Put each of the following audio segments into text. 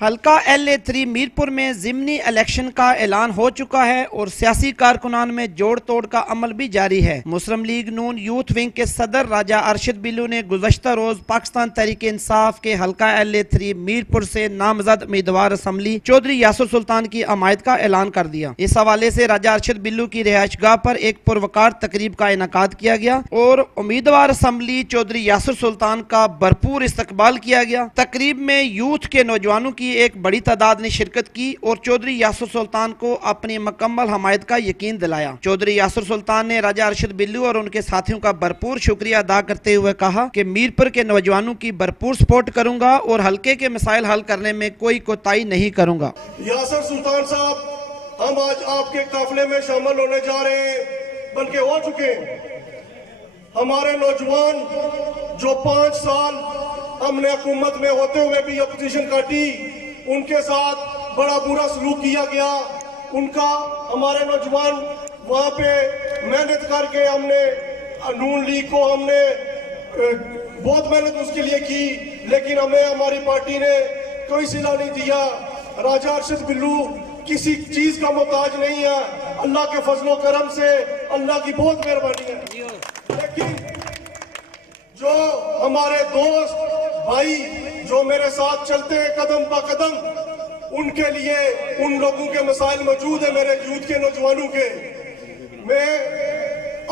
हल्का LA3 मीरपुर में ज़िमनी election का ऐलान हो चुका है और सियासी कारकुनान में जोड़ तोड़ का अमल भी जारी है। मुस्लिम लीग नून यूथ विंग के सदर राजा अरशद बिल्लू ने गुज़श्ता रोज पाकिस्तान तहरीक इंसाफ के हल्का LA3 मीरपुर से नामजद उम्मीदवार असम्बली चौधरी यासुर सुल्तान की हमायत का ऐलान कर दिया। इस हवाले से राजा अरशद बिल्लू की रिहाइश गाह पर एक पुरवकार तकरीब का इनेकाद किया गया और उम्मीदवार असम्बली चौधरी यासुर सुल्तान का भरपूर इस्तकबाल किया गया। तकरीब में यूथ के नौजवानों की एक बड़ी तादाद ने शिरकत की और चौधरी यासुर सुल्तान को अपनी मुकम्मल हमायत का यकीन दिलाया। चौधरी यासुर सुल्तान ने राजा अरशद बिल्लू और उनके साथियों का भरपूर शुक्रिया अदा करते हुए कहा कि मीरपुर के नौजवानों की भरपूर सपोर्ट करूंगा और हल्के के मसाइल हल करने में कोई कोताही नहीं करूंगा। यासुर सुल्तान साहब, हम आज आपके काफिले में शामिल होने जा रहे हैं, बल्कि हो चुके हैं। हमारे नौजवान जो 5 साल हमने हुकूमत में होते हुए भी अपोजिशन काटी, उनके साथ बड़ा बुरा सलूक किया गया। उनका हमारे नौजवान वहाँ पे मेहनत करके हमने नून लीग को हमने बहुत मेहनत उसके लिए की, लेकिन हमें हमारी पार्टी ने कोई सिला नहीं दिया। राजा अरशद बिल्लू किसी चीज का मोहताज नहीं है, अल्लाह के फजलो करम से अल्लाह की बहुत मेहरबानी है। लेकिन जो हमारे दोस्त भाई जो मेरे साथ चलते हैं कदम ब कदम, उनके लिए उन लोगों के मसाइल मौजूद है, मेरे यूथ के नौजवानों के। मैं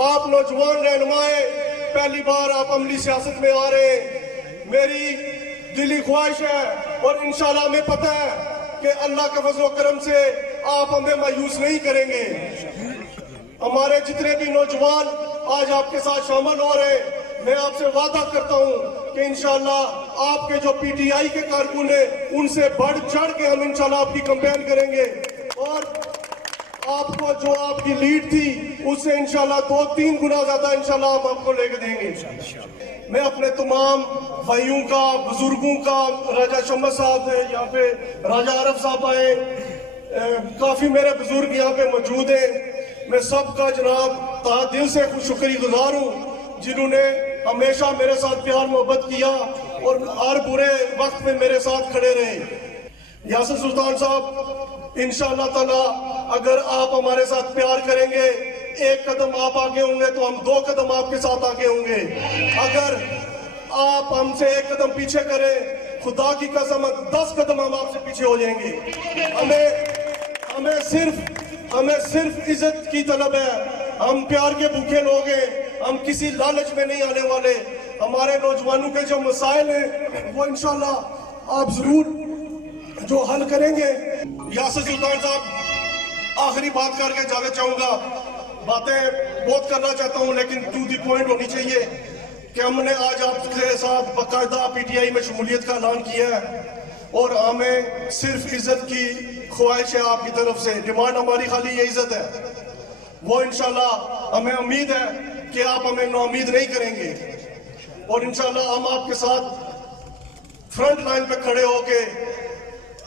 आप नौजवान रहनुमाए पहली बार आप अमली सियासत में आ रहे हैं, मेरी दिली ख्वाहिश है और इंशाल्लाह हमें पता है कि अल्लाह के फजल करम से आप हमें मायूस नहीं करेंगे। हमारे जितने भी नौजवान आज आपके साथ शामिल हो रहे हैं, मैं आपसे वादा करता हूं कि इंशाल्लाह आपके जो PTI के कारकुन हैं, उनसे बढ़ चढ़ के हम इंशाल्लाह आपकी कैंपेन करेंगे और आपको जो आपकी लीड थी उससे इंशाल्लाह 2-3 गुना ज्यादा इंशाल्लाह हम आपको लेके देंगे। मैं अपने तमाम भाइयों का, बुजुर्गों का, राजा शम्मा साहब यहाँ पे, राजा आरफ साहब आए, काफी मेरे बुजुर्ग यहाँ पे मौजूद हैं। मैं सबका जनाब तहे दिल से शुक्रगुजार हूँ जिन्होंने हमेशा मेरे साथ प्यार मोहब्बत किया और हर बुरे वक्त में मेरे साथ खड़े रहे। यासुर सुल्तान साहब, इंशाअल्लाह ताला अगर आप हमारे साथ प्यार करेंगे, एक कदम आप आगे होंगे तो हम 2 कदम आपके साथ आगे होंगे। अगर आप हमसे 1 कदम पीछे करें, खुदा की कसम 10 कदम हम आपसे पीछे हो जाएंगे। हमें सिर्फ इज्जत की तलब है, हम प्यार के भूखे लोग हैं, हम किसी लालच में नहीं आने वाले। हमारे नौजवानों के जो मसाइल हैं वो इंशाल्लाह आप जरूर जो हल करेंगे। यासुर सुल्तान साहब, आखिरी बात करके जाना चाहूंगा। बातें बहुत करना चाहता हूं लेकिन टू द पॉइंट होनी चाहिए कि हमने आज आपके साथ बाकायदा PTI में शमूलियत का ऐलान किया है और हमें सिर्फ इज्जत की ख्वाहिश है आपकी तरफ से। डिमांड हमारी खाली ये इज्जत है, वो इंशाल्लाह हमें उम्मीद है कि आप हमें नाउम्मीद नहीं करेंगे और इंशाल्लाह हम आपके साथ फ्रंट लाइन पे खड़े होके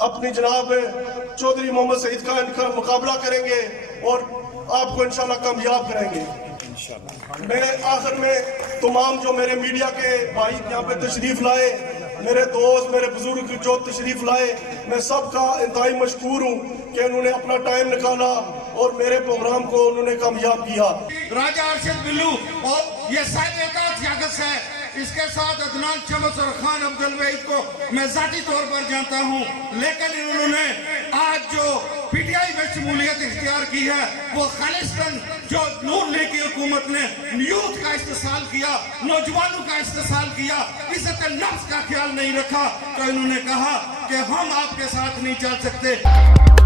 अपनी जनाब चौधरी मोहम्मद सईद खान का मुकाबला करेंगे और आपको इंशाल्लाह कामयाब करेंगे। मैं आखिर में तमाम जो मेरे मीडिया के भाई यहाँ पे तशरीफ लाए, मेरे दोस्त, मेरे बुजुर्ग जो तशरीफ लाए, मैं सबका इंतहाई मशकूर हूँ कि उन्होंने अपना टाइम निकाला और मेरे प्रोग्राम को उन्होंने कामयाब किया। राजा अरशद बिल्लू और ये साहिब सियासत है, इसके साथ अदनान शमस और खान अब्दुल वहीद को मैं जाती तौर पर जानता हूँ, लेकिन इन्होंने आज जो PTI में शमूलियत इख्तियार की है वो खालिस्तन जो नून लीग की हुकूमत ने यूथ का इस्तेसाल किया, नौजवानों का इस्तेसाल किया, इज्जत नफ्स का ख्याल नहीं रखा, तो इन्होंने कहा कि हम आपके साथ नहीं चल सकते।